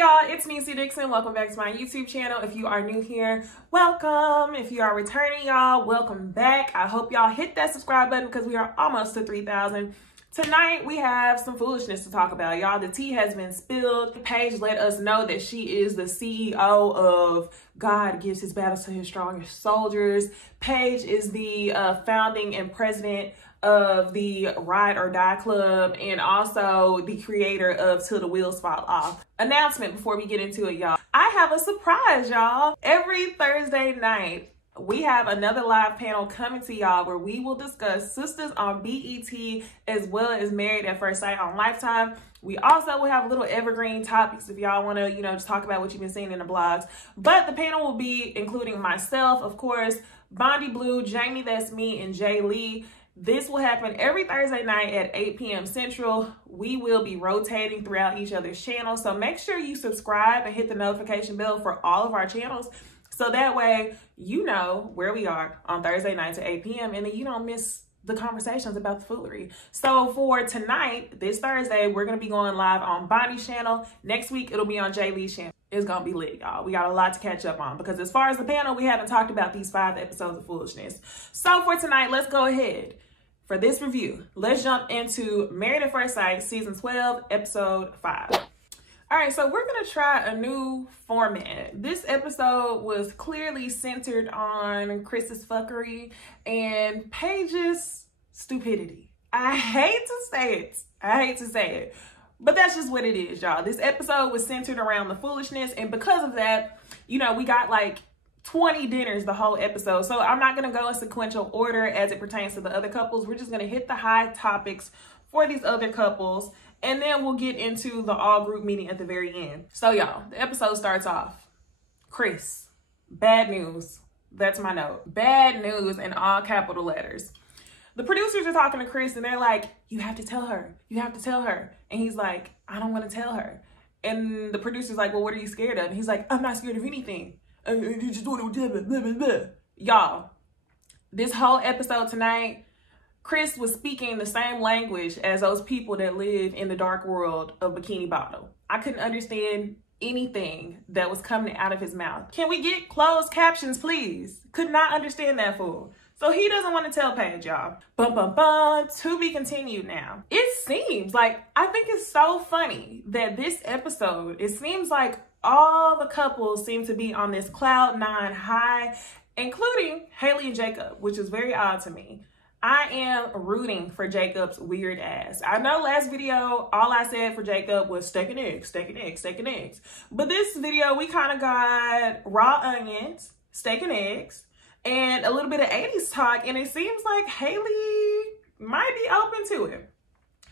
y'all, it's Niecy Dixon. Welcome back to my YouTube channel. If you are new here, welcome. If you are returning, y'all, welcome back. I hope y'all hit that subscribe button because we are almost to 3,000. Tonight, we have some foolishness to talk about, y'all. The tea has been spilled. Paige let us know that she is the CEO of God Gives His Battles to His Strongest Soldiers. Paige is the founding and president of the Ride or Die Club and also the creator of Till the Wheels Fall Off. Announcement before we get into it, y'all. I have a surprise, y'all. Every Thursday night, we have another live panel coming to y'all where we will discuss Sisters on BET as well as Married at First Sight on Lifetime. We also will have little evergreen topics if y'all want to, just talk about what you've been seeing in the blogs. But the panel will be including myself, of course, Bondi Blue, Jamie, that's me, and Jay Lee. This will happen every Thursday night at 8 p.m. Central. We will be rotating throughout each other's channels. So make sure you subscribe and hit the notification bell for all of our channels. So that way, you know where we are on Thursday nights at 8 p.m. and then you don't miss the conversations about the foolery. So for tonight, this Thursday, we're going to be going live on Bonnie's channel. Next week, it'll be on Jay Lee's channel. It's going to be lit, y'all. We got a lot to catch up on because as far as the panel, we haven't talked about these 5 episodes of foolishness. So for tonight, let's go ahead. For this review, let's jump into Married at First Sight, Season 12, Episode 5. All right, so we're going to try a new format. This episode was clearly centered on Chris's fuckery and Paige's stupidity. I hate to say it. But that's just what it is, y'all. This episode was centered around the foolishness. And because of that, we got like 20 dinners the whole episode. So I'm not going to go in sequential order as it pertains to the other couples. We're just going to hit the high topics for these other couples. And then we'll get into the all group meeting at the very end. So y'all, the episode starts off. Chris, bad news. That's my note. Bad news in all capital letters. The producers are talking to Chris and they're like, you have to tell her. You have to tell her. And he's like, I don't want to tell her. And the producer's like, well, what are you scared of? And he's like, I'm not scared of anything. You just want to blah, blah, blah. Y'all, this whole episode tonight, Chris was speaking the same language as those people that live in the dark world of Bikini Bottom. I couldn't understand anything that was coming out of his mouth. Can we get closed captions, please? Could not understand that fool. So he doesn't want to tell Paige, y'all. Bum, bum, bum. To be continued now. It seems like, I think it's so funny that this episode, it seems like all the couples seem to be on this cloud 9 high, including Haley and Jacob, which is very odd to me. I am rooting for Jacob's weird ass. I know last video, all I said for Jacob was steak and eggs, steak and eggs, steak and eggs. But this video, we kind of got raw onions, steak and eggs, and a little bit of 80s talk. And it seems like Haley might be open to it.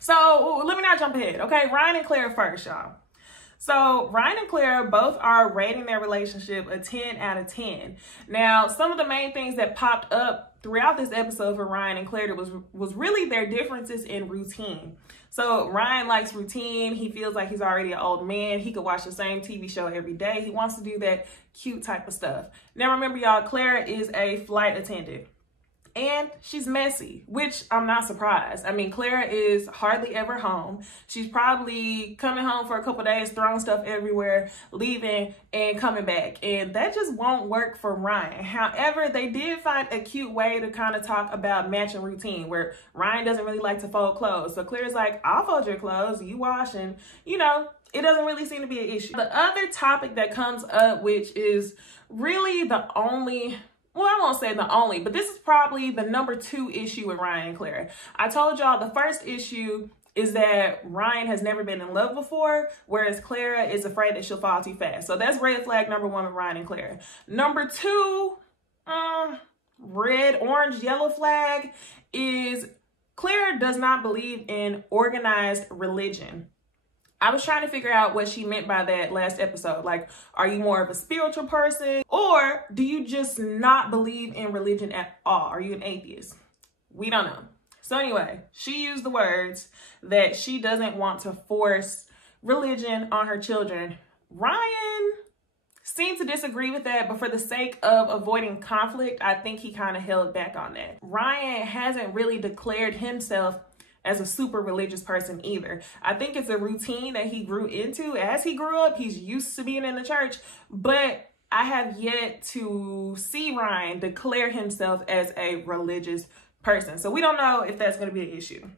So let me not jump ahead. Okay, Ryan and Claire first, y'all. So Ryan and Claire both are rating their relationship a 10 out of 10. Now, some of the main things that popped up throughout this episode for Ryan and Claire was really their differences in routine. So Ryan likes routine. He feels like he's already an old man. He could watch the same TV show every day. He wants to do that cute type of stuff. Now, remember, y'all, Claire is a flight attendant. And she's messy, which I'm not surprised. I mean, Clara is hardly ever home. She's probably coming home for a couple days, throwing stuff everywhere, leaving and coming back. And that just won't work for Ryan. However, they did find a cute way to kind of talk about matching routine where Ryan doesn't really like to fold clothes. So Claire's like, I'll fold your clothes, you wash, and it doesn't really seem to be an issue. The other topic that comes up, which is really the only... well, I won't say the only, but this is probably the number 2 issue with Ryan and Claire. I told y'all the first issue is that Ryan has never been in love before, whereas Clara is afraid that she'll fall too fast. So that's red flag number 1 with Ryan and Claire. Number 2, red, orange, yellow flag is Claire does not believe in organized religion. I was trying to figure out what she meant by that last episode. Like, are you more of a spiritual person or do you just not believe in religion at all? Are you an atheist? We don't know. So anyway, she used the words that she doesn't want to force religion on her children. Ryan seemed to disagree with that, but for the sake of avoiding conflict, I think he kind of held back on that. Ryan hasn't really declared himself as a super religious person either. I think it's a routine that he grew into as he grew up. He's used to being in the church, but I have yet to see Ryan declare himself as a religious person. So we don't know if that's going to be an issue.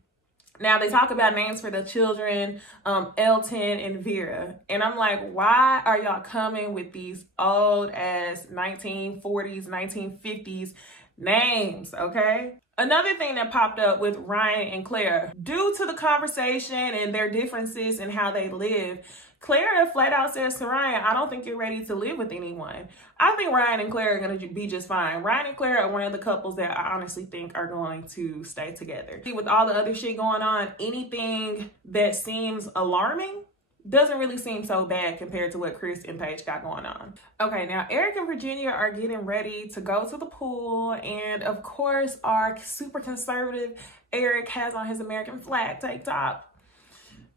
Now, they talk about names for the children, Elton and Vera. And I'm like, why are y'all coming with these old ass 1940s, 1950s names, okay? Another thing that popped up with Ryan and Claire, due to the conversation and their differences in how they live, Claire flat out says to Ryan, I don't think you're ready to live with anyone. I think Ryan and Claire are going to be just fine. Ryan and Claire are one of the couples that I honestly think are going to stay together. With all the other shit going on, anything that seems alarming doesn't really seem so bad compared to what Chris and Paige got going on. Okay, now Eric and Virginia are getting ready to go to the pool. And of course, our super conservative Eric has on his American flag tank top.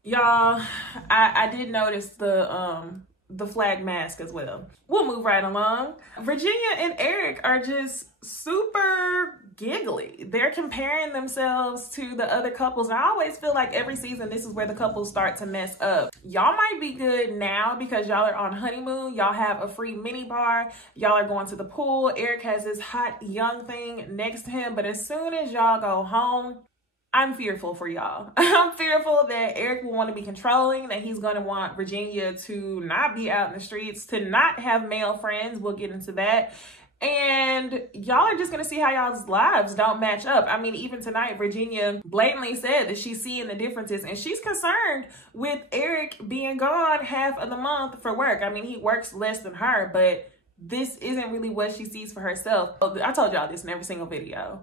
Y'all, I did notice the flag mask as well. We'll move right along. Virginia and Eric are just super giggly. They're comparing themselves to the other couples. And I always feel like every season, this is where the couples start to mess up. Y'all might be good now because y'all are on honeymoon. Y'all have a free mini bar. Y'all are going to the pool. Eric has this hot young thing next to him. But as soon as y'all go home, I'm fearful for y'all. I'm fearful that Eric will want to be controlling, that he's going to want Virginia to not be out in the streets, to not have male friends. We'll get into that. And y'all are just going to see how y'all's lives don't match up. I mean, even tonight, Virginia blatantly said that she's seeing the differences and she's concerned with Eric being gone half of the month for work. I mean, he works less than her, but this isn't really what she sees for herself. I told y'all this in every single video.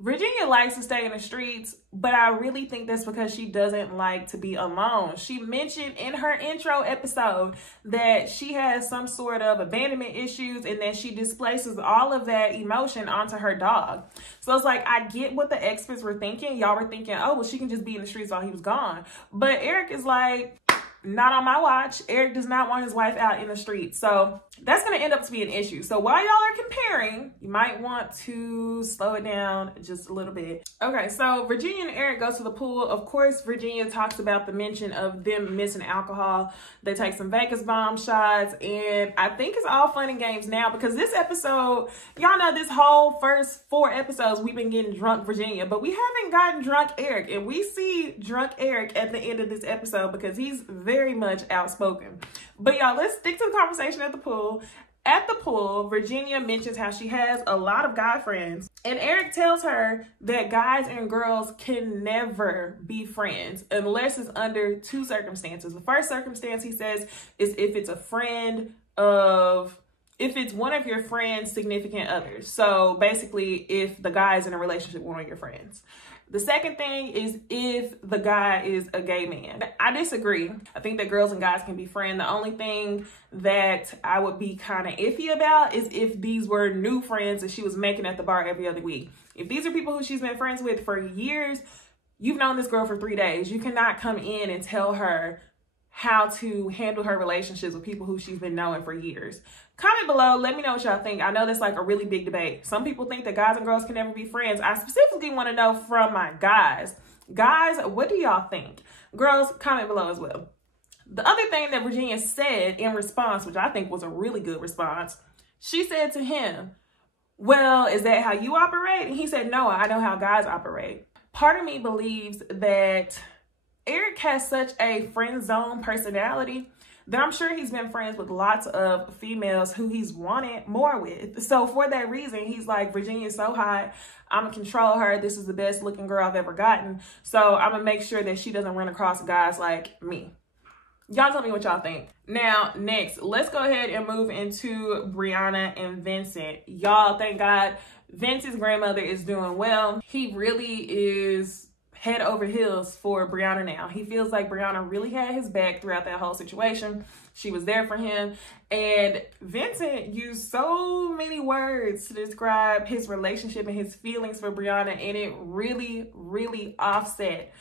Virginia likes to stay in the streets, but I really think that's because she doesn't like to be alone. She mentioned in her intro episode that she has some sort of abandonment issues and that she displaces all of that emotion onto her dog. So it's like, I get what the experts were thinking. Y'all were thinking, oh, well, she can just be in the streets while he was gone. But Eric is like, not on my watch. Eric does not want his wife out in the streets. So that's going to end up to be an issue. So while y'all are comparing, you might want to slow it down just a little bit. Okay, so Virginia and Eric go to the pool. Of course, Virginia talks about the mention of them missing alcohol. They take some Vegas bomb shots. And I think it's all fun and games now because this episode, y'all know this whole first 4 episodes, we've been getting drunk Virginia. But we haven't gotten drunk Eric. And we see drunk Eric at the end of this episode because he's very much outspoken. But y'all, let's stick to the conversation at the pool. At the pool, Virginia mentions how she has a lot of guy friends. And Eric tells her that guys and girls can never be friends unless it's under 2 circumstances. The first circumstance, he says, is if it's a friend of, if it's one of your friends' significant others. So basically, if the guy is in a relationship with one of your friends. The second thing is if the guy is a gay man. I disagree. I think that girls and guys can be friends. The only thing that I would be kind of iffy about is if these were new friends that she was making at the bar every other week. If these are people who she's been friends with for years, you've known this girl for 3 days. You cannot come in and tell her how to handle her relationships with people who she's been knowing for years. Comment below, let me know what y'all think. I know that's like a really big debate. Some people think that guys and girls can never be friends. I specifically want to know from my guys. Guys, what do y'all think? Girls, comment below as well. The other thing that Virginia said in response, which I think was a really good response, she said to him, well, is that how you operate? And he said, no, I know how guys operate. Part of me believes that Eric has such a friend zone personality that I'm sure he's been friends with lots of females who he's wanted more with. So for that reason, he's like, Virginia's so hot, I'm gonna control her. This is the best looking girl I've ever gotten. So I'm gonna make sure that she doesn't run across guys like me. Y'all tell me what y'all think. Now, next, let's go ahead and move into Brianna and Vincent. Y'all, thank God, Vincent's grandmother is doing well. He really is head over heels for Brianna now. He feels like Brianna really had his back throughout that whole situation. She was there for him. And Vincent used so many words to describe his relationship and his feelings for Brianna, and it really, really offset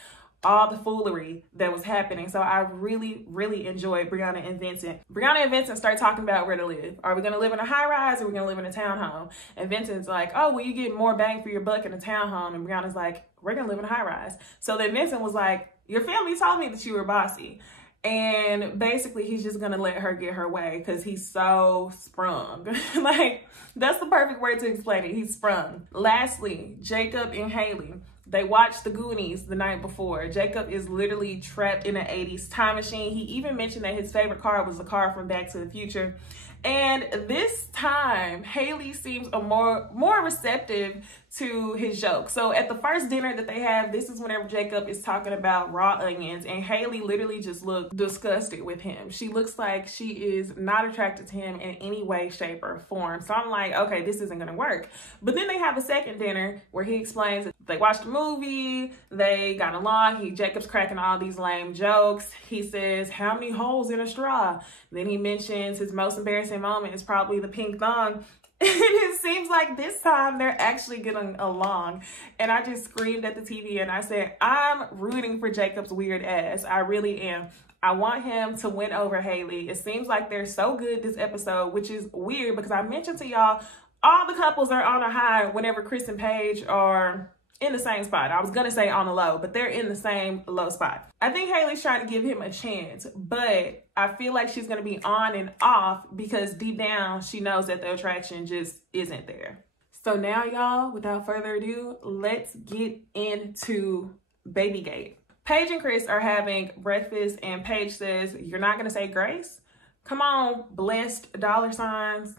all the foolery that was happening. So I really, really enjoyed Brianna and Vincent. Brianna and Vincent start talking about where to live. Are we going to live in a high rise or are we going to live in a townhome? And Vincent's like, oh, well, you get more bang for your buck in a townhome. And Brianna's like, we're going to live in a high rise. So then Vincent was like, your family told me that you were bossy. And basically he's just going to let her get her way because he's so sprung. Like, that's the perfect word to explain it. He's sprung. Lastly, Jacob and Haley. They watched the Goonies the night before. Jacob is literally trapped in an 80s time machine. He even mentioned that his favorite car was the car from Back to the Future. And this time, Haley seems more receptive to his jokes. So at the first dinner that they have, this is whenever Jacob is talking about raw onions, and Haley literally just looked disgusted with him. She looks like she is not attracted to him in any way, shape, or form. So I'm like, okay, this isn't gonna work. But then they have a second dinner where he explains that they watched a movie, they got along, Jacob's cracking all these lame jokes. He says, how many holes in a straw? Then he mentions his most embarrassing moment is probably the pink thong. And it seems like this time they're actually getting along. And I just screamed at the TV and I said, I'm rooting for Jacob's weird ass. I really am. I want him to win over Haley. It seems like they're so good this episode, which is weird because I mentioned to y'all, all the couples are on a high whenever Chris and Paige are in the same spot. I was gonna say on a low, but they're in the same low spot. I think Haley's trying to give him a chance, but I feel like she's gonna be on and off because deep down she knows that the attraction just isn't there. So now, y'all, without further ado, let's get into Babygate. Paige and Chris are having breakfast and Paige says, you're not gonna say grace? Come on, blessed dollar signs.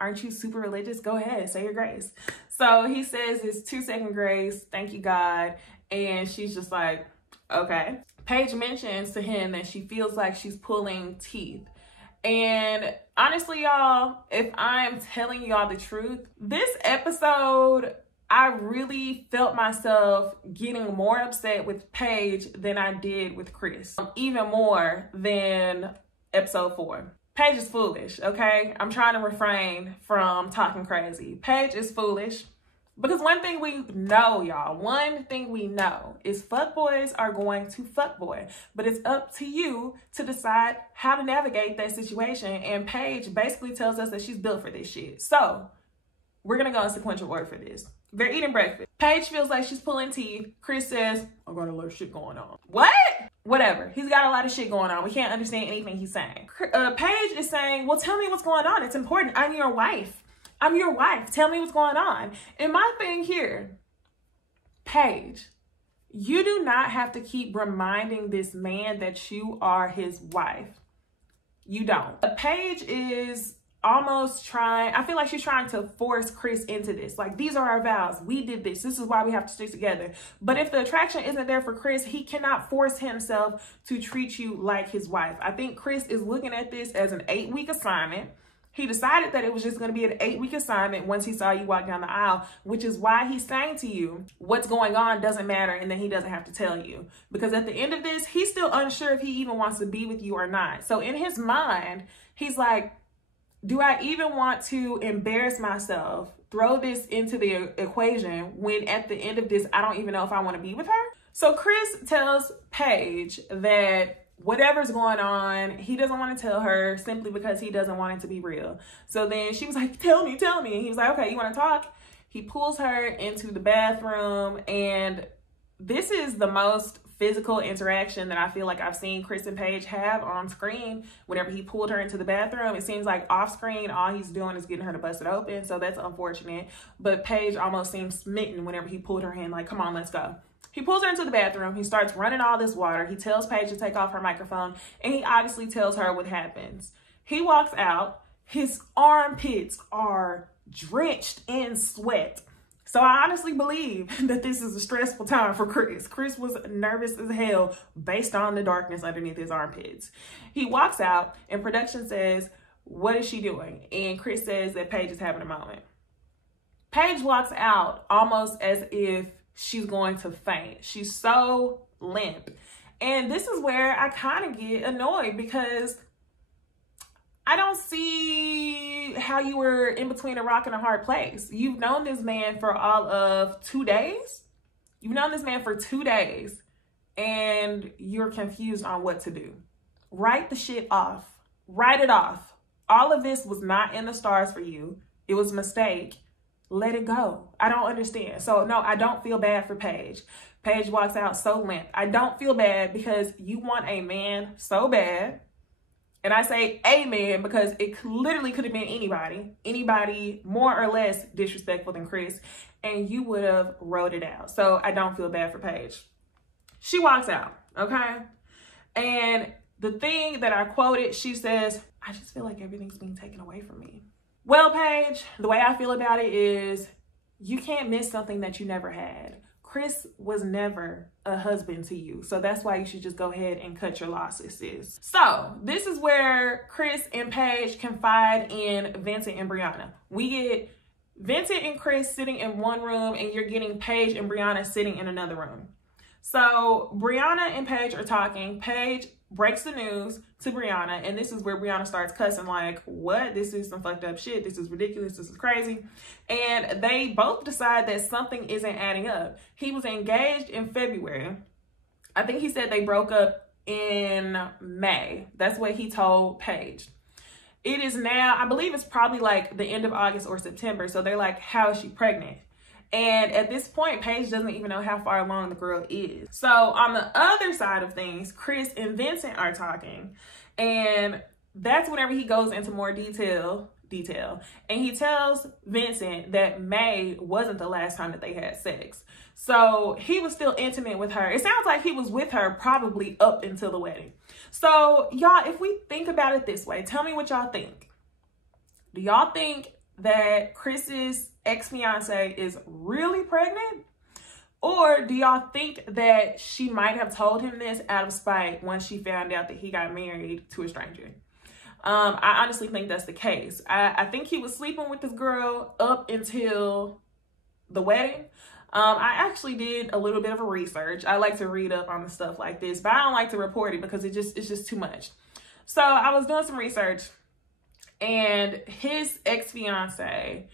Aren't you super religious? Go ahead, say your grace. So he says it's 2-second grace, thank you God. And she's just like, okay. Paige mentions to him that she feels like she's pulling teeth. And honestly, y'all, if I'm telling y'all the truth, this episode, I really felt myself getting more upset with Paige than I did with Chris. Even more than episode 4. Paige is foolish, okay? I'm trying to refrain from talking crazy. Paige is foolish because one thing we know, y'all, one thing we know is fuckboys are going to fuckboy, but it's up to you to decide how to navigate that situation. And Paige basically tells us that she's built for this shit. So we're gonna go in sequential order for this. They're eating breakfast. Paige feels like she's pulling teeth. Chris says, I got a lot of shit going on. What? Whatever. He's got a lot of shit going on. We can't understand anything he's saying. Paige is saying, well, tell me what's going on. It's important. I'm your wife. I'm your wife. Tell me what's going on. And my thing here, Paige, you do not have to keep reminding this man that you are his wife. You don't. Paige is almost trying, I feel like she's trying to force Chris into this. Like, these are our vows. We did this. This is why we have to stick together. But if the attraction isn't there for Chris, he cannot force himself to treat you like his wife. I think Chris is looking at this as an 8-week assignment. He decided that it was just going to be an 8-week assignment once he saw you walk down the aisle, which is why he's saying to you, what's going on doesn't matter, and then he doesn't have to tell you. Because at the end of this, he's still unsure if he even wants to be with you or not. So in his mind, he's like, do I even want to embarrass myself, throw this into the equation when at the end of this, I don't even know if I want to be with her? So Chris tells Paige that whatever's going on, he doesn't want to tell her simply because he doesn't want it to be real. So then she was like, tell me. And he was like, okay, you want to talk? He pulls her into the bathroom, and this is the most physical interaction that I feel like I've seen Chris and Paige have on screen. Whenever he pulled her into the bathroom, it seems like off screen, all he's doing is getting her to bust it open. So that's unfortunate. But Paige almost seems smitten whenever he pulled her hand, like, come on, let's go. He pulls her into the bathroom. He starts running all this water. He tells Paige to take off her microphone, and he obviously tells her what happens. He walks out. His armpits are drenched in sweat. So I honestly believe that this is a stressful time for Chris. Chris was nervous as hell based on the darkness underneath his armpits. He walks out and production says, what is she doing? And Chris says that Paige is having a moment. Paige walks out almost as if she's going to faint. She's so limp. And this is where I kind of get annoyed because I don't see how you were in between a rock and a hard place. You've known this man for all of 2 days. You've known this man for 2 days. and you're confused on what to do. Write the shit off. Write it off. All of this was not in the stars for you. It was a mistake. Let it go. I don't understand. So no, I don't feel bad for Paige. Paige walks out so limp. I don't feel bad because you want a man so bad. And I say a man because it literally could have been anybody more or less disrespectful than Chris, and you would have wrote it out. So I don't feel bad for Paige. She walks out, okay? And the thing that I quoted, she says, I just feel like everything's being taken away from me. Well, Paige, the way I feel about it is you can't miss something that you never had. Chris was never a husband to you. So that's why you should just go ahead and cut your losses, sis. So this is where Chris and Paige confide in Vincent and Brianna. We get Vincent and Chris sitting in one room, and you're getting Paige and Brianna sitting in another room. So Brianna and Paige are talking. Paige breaks the news to Brianna, and this is where Brianna starts cussing like, what? This is some fucked up shit. This is ridiculous. This is crazy. And they both decide that something isn't adding up. He was engaged in February. I think he said they broke up in May. That's what he told Paige. It is now, I believe it's probably like the end of August or September. So they're like, how is she pregnant? And at this point, Paige doesn't even know how far along the girl is. So on the other side of things, Chris and Vincent are talking. And that's whenever he goes into more detail. And he tells Vincent that May wasn't the last time that they had sex. So he was still intimate with her. It sounds like he was with her probably up until the wedding. So y'all, if we think about it this way, tell me what y'all think. Do y'all think that Chris's ex-fiance is really pregnant? Or do y'all think that she might have told him this out of spite once she found out that he got married to a stranger? I honestly think that's the case. I think he was sleeping with this girl up until the wedding. I actually did a little bit of a research. I like to read up on the stuff like this, but I don't like to report it because it's just too much. So I was doing some research, and his ex-fiance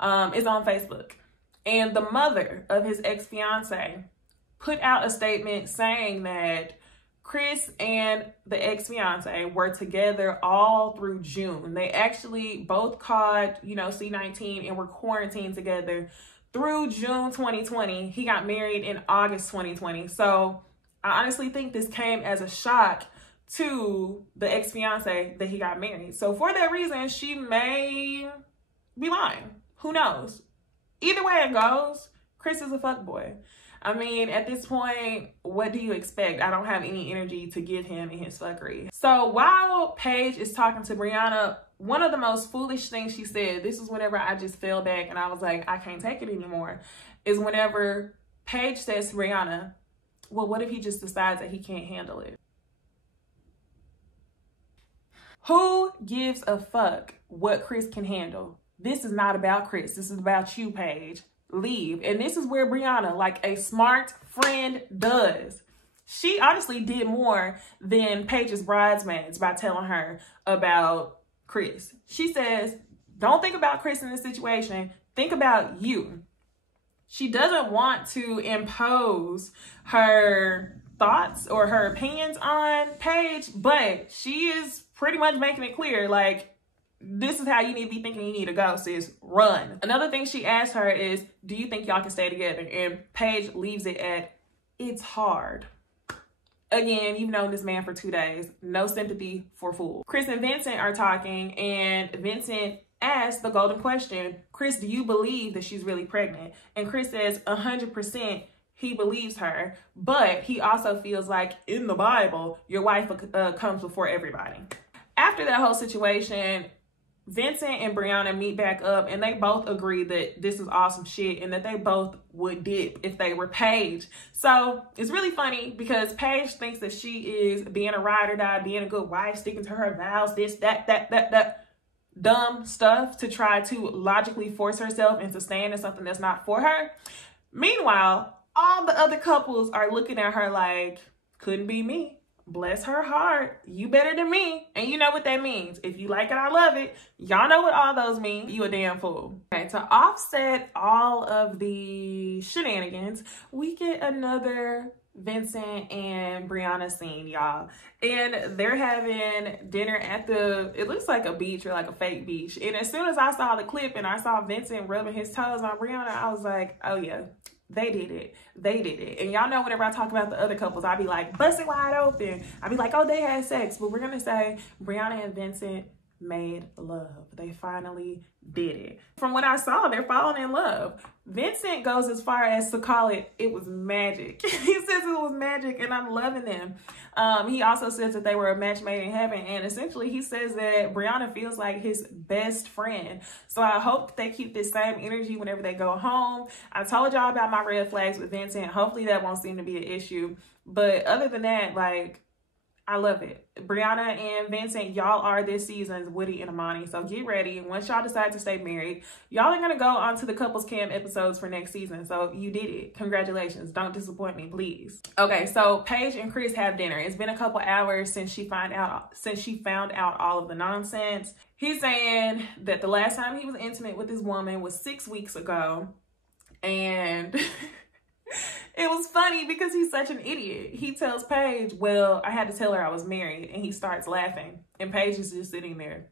is on Facebook. And the mother of his ex-fiance put out a statement saying that Chris and the ex-fiance were together all through June. They actually both caught, C-19 and were quarantined together through June 2020. He got married in August 2020. So I honestly think this came as a shock to the ex-fiance that he got married. So for that reason, she may be lying. Who knows? Either way it goes, Chris is a fuckboy. I mean, at this point, what do you expect? I don't have any energy to give him in his fuckery. So while Paige is talking to Brianna, one of the most foolish things she said, this is whenever I just fell back and I was like, I can't take it anymore, is whenever Paige says to Brianna, well, what if he just decides that he can't handle it? Who gives a fuck what Chris can handle? This is not about Chris. This is about you, Paige. Leave. And this is where Brianna, like a smart friend, does. She honestly did more than Paige's bridesmaids by telling her about Chris. She says, don't think about Chris in this situation. Think about you. She doesn't want to impose her thoughts or her opinions on Paige, but she is pretty much making it clear, like, this is how you need to be thinking. You need to go, sis. Run. Another thing she asked her is, do you think y'all can stay together? And Paige leaves it at, it's hard. Again, you've known this man for 2 days. No sympathy for fools. Chris and Vincent are talking, and Vincent asks the golden question, Chris, do you believe that she's really pregnant? And Chris says 100% he believes her, but he also feels like in the Bible, your wife comes before everybody. After that whole situation, Vincent and Brianna meet back up, and they both agree that this is awesome shit and that they both would dip if they were Paige. So it's really funny because Paige thinks that she is being a ride or die, being a good wife, sticking to her vows, this, that dumb stuff to try to logically force herself into staying in something that's not for her. Meanwhile, all the other couples are looking at her like, couldn't be me. Bless her heart. You better than me. And you know what that means. If you like it, I love it. Y'all know what all those mean. You a damn fool. Okay, to offset all of the shenanigans, we get another Vincent and Brianna scene, y'all. And they're having dinner at it looks like a beach or like a fake beach. And as soon as I saw the clip and I saw Vincent rubbing his toes on Brianna, I was like, oh yeah, they did it. They did it. And y'all know whenever I talk about the other couples, I be like, bust it wide open. I be like, oh, they had sex. But we're going to say Brianna and Vincent made love. They finally did it. From what I saw, they're falling in love. Vincent goes as far as to call it was magic. He says it was magic, and I'm loving them. He also says that they were a match made in heaven, and essentially he says that Brianna feels like his best friend. So I hope they keep this same energy whenever they go home. I told y'all about my red flags with Vincent. Hopefully that won't seem to be an issue. But other than that, like, I love it. Brianna and Vincent, y'all are this season's Woody and Amani. So get ready. Once y'all decide to stay married, y'all are going to go on to the couples cam episodes for next season. So you did it. Congratulations. Don't disappoint me, please. Okay, so Paige and Chris have dinner. It's been a couple hours since she found out all of the nonsense. He's saying that the last time he was intimate with this woman was 6 weeks ago. And it was funny because he's such an idiot. He tells Paige, well, I had to tell her I was married, and he starts laughing. And Paige is just sitting there.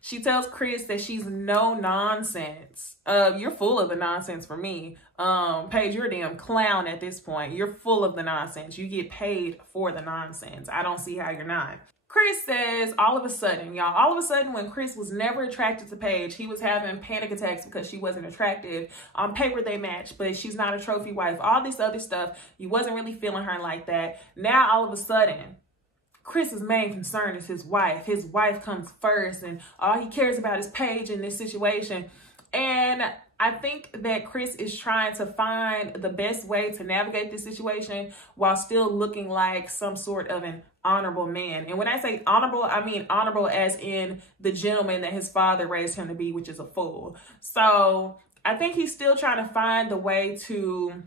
She tells Chris that she's no nonsense. You're full of the nonsense for me. Paige, you're a damn clown at this point. You're full of the nonsense. You get paid for the nonsense. I don't see how you're not. Chris says all of a sudden, y'all, all of a sudden when Chris was never attracted to Paige, he was having panic attacks because she wasn't attractive. On paper, they match, but she's not a trophy wife. All this other stuff, you wasn't really feeling her like that. Now, all of a sudden, Chris's main concern is his wife. His wife comes first, and all he cares about is Paige in this situation. And I think that Chris is trying to find the best way to navigate this situation while still looking like some sort of an honorable man. And when I say honorable, I mean honorable as in the gentleman that his father raised him to be, which is a fool. So I think he's still trying to find the way to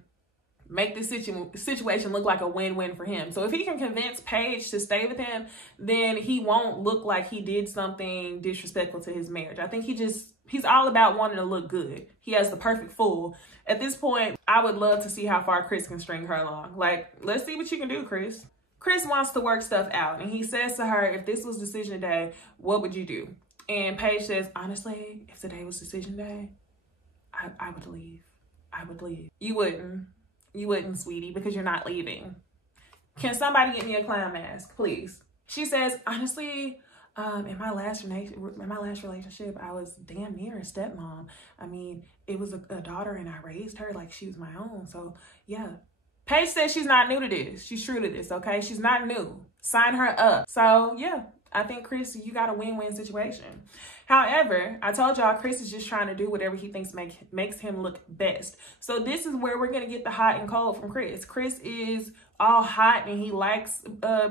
make this situation look like a win-win for him. So if he can convince Paige to stay with him, then he won't look like he did something disrespectful to his marriage. I think he's all about wanting to look good. He has the perfect fool. At this point, I would love to see how far Chris can string her along. Like, let's see what you can do, Chris. Chris wants to work stuff out, and he says to her, if this was decision day, what would you do? And Paige says, honestly, if today was decision day, I would leave. I would leave. You wouldn't. You wouldn't, sweetie, because you're not leaving. Can somebody get me a clown mask, please? She says, honestly, in my last relationship, I was damn near a stepmom. I mean, it was a daughter, and I raised her like she was my own. So, yeah. Paige says she's not new to this. She's true to this, okay? She's not new. Sign her up. So, yeah, I think, Chris, you got a win-win situation. However, I told y'all Chris is just trying to do whatever he thinks makes him look best. So this is where we're going to get the hot and cold from Chris. Chris is all hot and he likes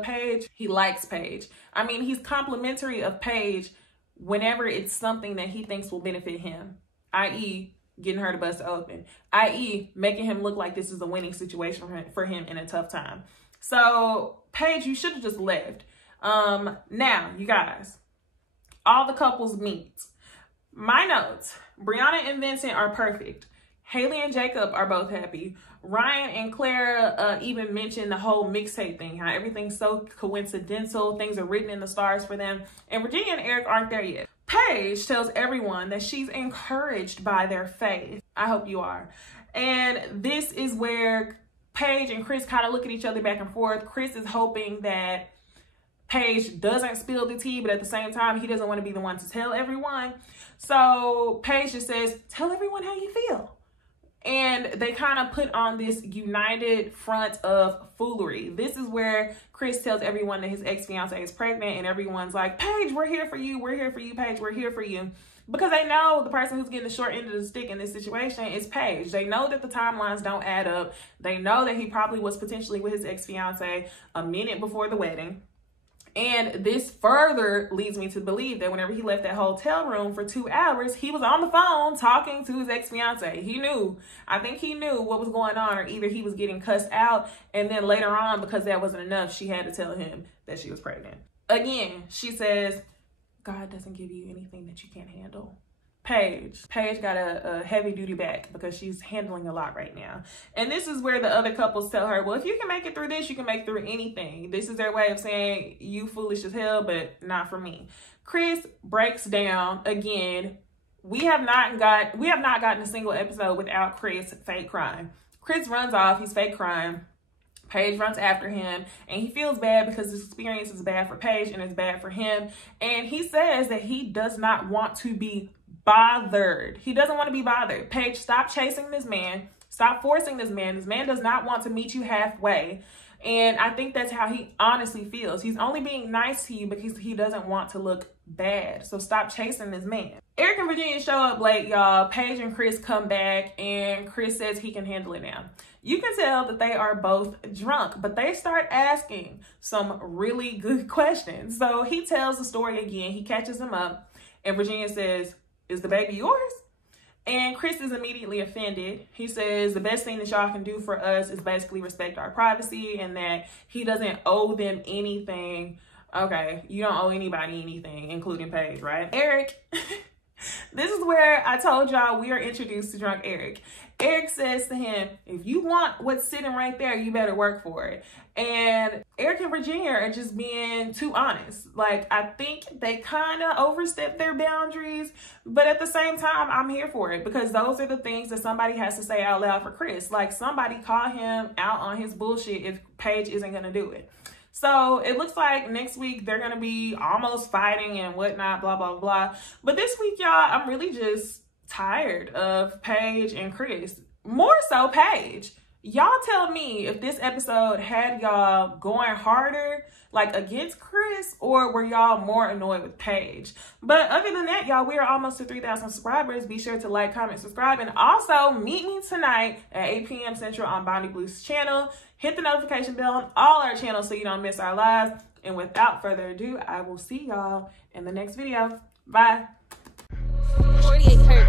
Paige. He likes Paige. I mean, he's complimentary of Paige whenever it's something that he thinks will benefit him, i.e., getting her to bust open, i.e., making him look like this is a winning situation for him in a tough time. So, Paige, you should have just left. Now, you guys, all the couples meet. My notes, Brianna and Vincent are perfect. Haley and Jacob are both happy. Ryan and Clara even mentioned the whole mixtape thing, how everything's so coincidental, things are written in the stars for them. And Virginia and Eric aren't there yet. Paige tells everyone that she's encouraged by their faith. I hope you are. And this is where Paige and Chris kind of look at each other back and forth. Chris is hoping that Paige doesn't spill the tea, but at the same time, he doesn't want to be the one to tell everyone. So Paige just says, tell everyone how you feel. And they kind of put on this united front of foolery. This is where Chris tells everyone that his ex-fiance is pregnant, and everyone's like, Paige, we're here for you. We're here for you, Paige. We're here for you. Because they know the person who's getting the short end of the stick in this situation is Paige. They know that the timelines don't add up. They know that he probably was potentially with his ex-fiance a minute before the wedding. And this further leads me to believe that whenever he left that hotel room for 2 hours, he was on the phone talking to his ex-fiance. He knew. I think he knew what was going on, or either he was getting cussed out, and then later on, because that wasn't enough, she had to tell him that she was pregnant. Again, she says, God doesn't give you anything that you can't handle. Paige got a heavy duty back because she's handling a lot right now. And this is where the other couples tell her, well, if you can make it through this, you can make it through anything. This is their way of saying, you foolish as hell, but not for me. Chris breaks down again. We have not gotten a single episode without Chris fake crying. Chris runs off, he's fake crying. Paige runs after him, and he feels bad because this experience is bad for Paige and it's bad for him. And he says that he does not want to be bothered. He doesn't want to be bothered. Paige, stop chasing this man. Stop forcing this man. This man does not want to meet you halfway. And I think that's how he honestly feels. He's only being nice to you because he doesn't want to look bad. So stop chasing this man. Eric and Virginia show up late, y'all. Paige and Chris come back, and Chris says he can handle it now. You can tell that they are both drunk, but they start asking some really good questions. So he tells the story again. He catches him up, and Virginia says, is the baby yours? And Chris is immediately offended. He says the best thing that y'all can do for us is basically respect our privacy and that he doesn't owe them anything. Okay, you don't owe anybody anything, including Paige, right? Eric, this is where I told y'all we are introduced to drunk Eric. Eric says to him, if you want what's sitting right there, you better work for it. And Eric and Virginia are just being too honest. Like, I think they kind of overstepped their boundaries, but at the same time, I'm here for it because those are the things that somebody has to say out loud for Chris. Like, somebody call him out on his bullshit if Paige isn't going to do it. So it looks like next week they're going to be almost fighting and whatnot, blah, blah, blah. But this week, y'all, I'm really just tired of Paige and Chris. More so Paige. Y'all tell me if this episode had y'all going harder, like against Chris, or were y'all more annoyed with Paige? But other than that, y'all, we are almost to 3,000 subscribers. Be sure to like, comment, subscribe, and also meet me tonight at 8 p.m. Central on Bounty Blue's channel. Hit the notification bell on all our channels so you don't miss our lives. And without further ado, I will see y'all in the next video. Bye. 48 hurt.